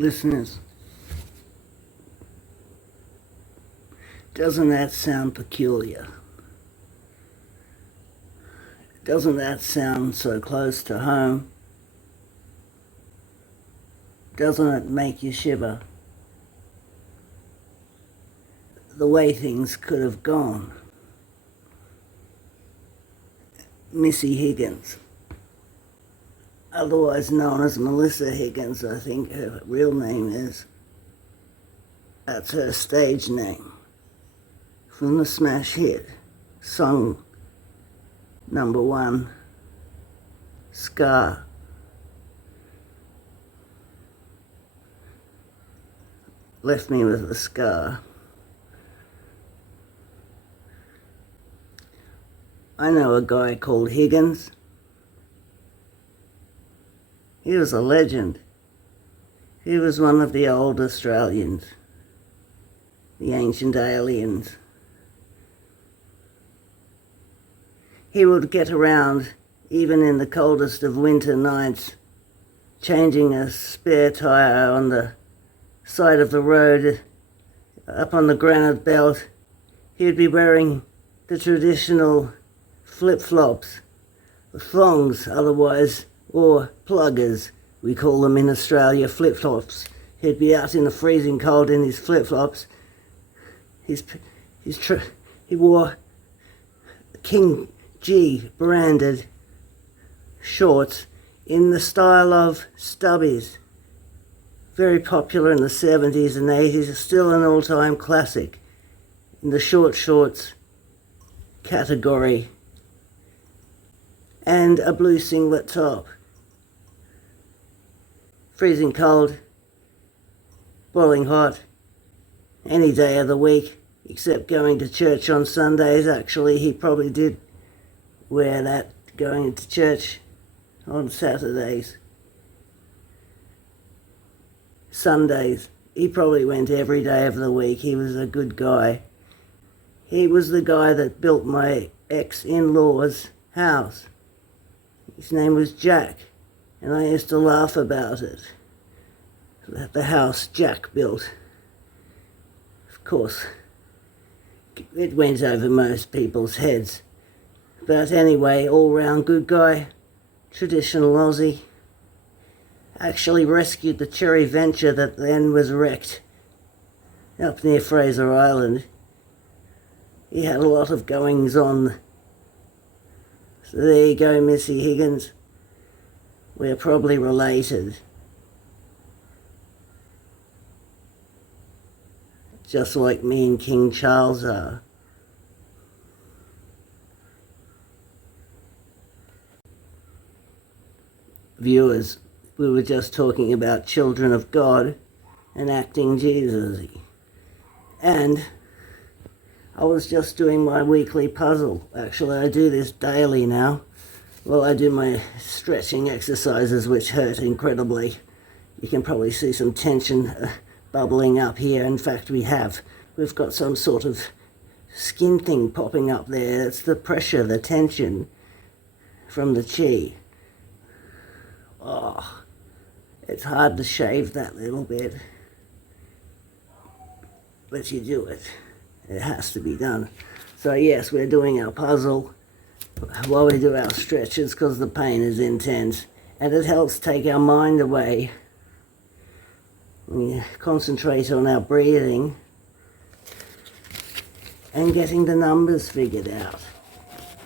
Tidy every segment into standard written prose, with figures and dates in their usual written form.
listeners, doesn't that sound peculiar? Doesn't that sound so close to home? Doesn't it make you shiver? The way things could have gone. Missy Higgins, otherwise known as Melissa Higgins, I think her real name is. That's her stage name. From the smash hit, song #1, Scar. Left me with a scar. I know a guy called Higgins. He was a legend. He was one of the old Australians, the ancient aliens. He would get around even in the coldest of winter nights, changing a spare tire on the side of the road up on the granite belt. He'd be wearing the traditional flip-flops, thongs otherwise, or pluggers, we call them in Australia, flip-flops. He'd be out in the freezing cold in his flip-flops. He wore King G branded shorts in the style of stubbies. Very popular in the 70s and 80s, still an all-time classic in the short shorts category. And a blue singlet top. Freezing cold, boiling hot, any day of the week, except going to church on Sundays. Actually, he probably did wear that going to church on Saturdays. Sundays, he probably went every day of the week. He was a good guy. He was the guy that built my ex-in-law's house. His name was Jack, and I used to laugh about it. The house Jack built. Of course, it went over most people's heads. But anyway, all-round good guy, traditional Aussie. Actually rescued the Cherry Venture that then was wrecked up near Fraser Island. He had a lot of goings-on. So there you go, Missy Higgins. We're probably related. Just like me and King Charles are. Viewers, we were just talking about children of God and acting jesusy. And I was just doing my weekly puzzle. Actually, I do this daily now. Well, I do my stretching exercises, which hurt incredibly. You can probably see some tension bubbling up here. In fact, we've got some sort of skin thing popping up there. It's the pressure, the tension from the chi. Oh, it's hard to shave that little bit, but you do it. It has to be done. So yes, we're doing our puzzle while we do our stretches because the pain is intense, and it helps take our mind away. We concentrate on our breathing and getting the numbers figured out.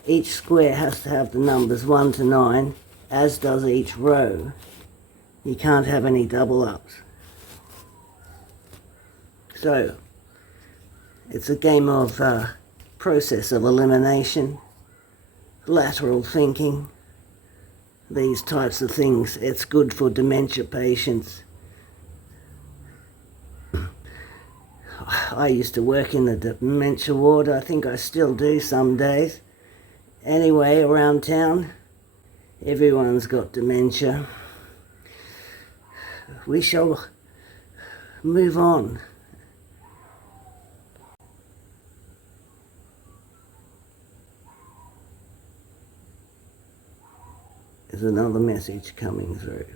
Each square has to have the numbers 1 to 9, as does each row. You can't have any double ups. So, it's a game of process of elimination, lateral thinking, these types of things. It's good for dementia patients. I used to work in the dementia ward. I think I still do some days. Anyway, around town, everyone's got dementia. We shall move on. There's another message coming through.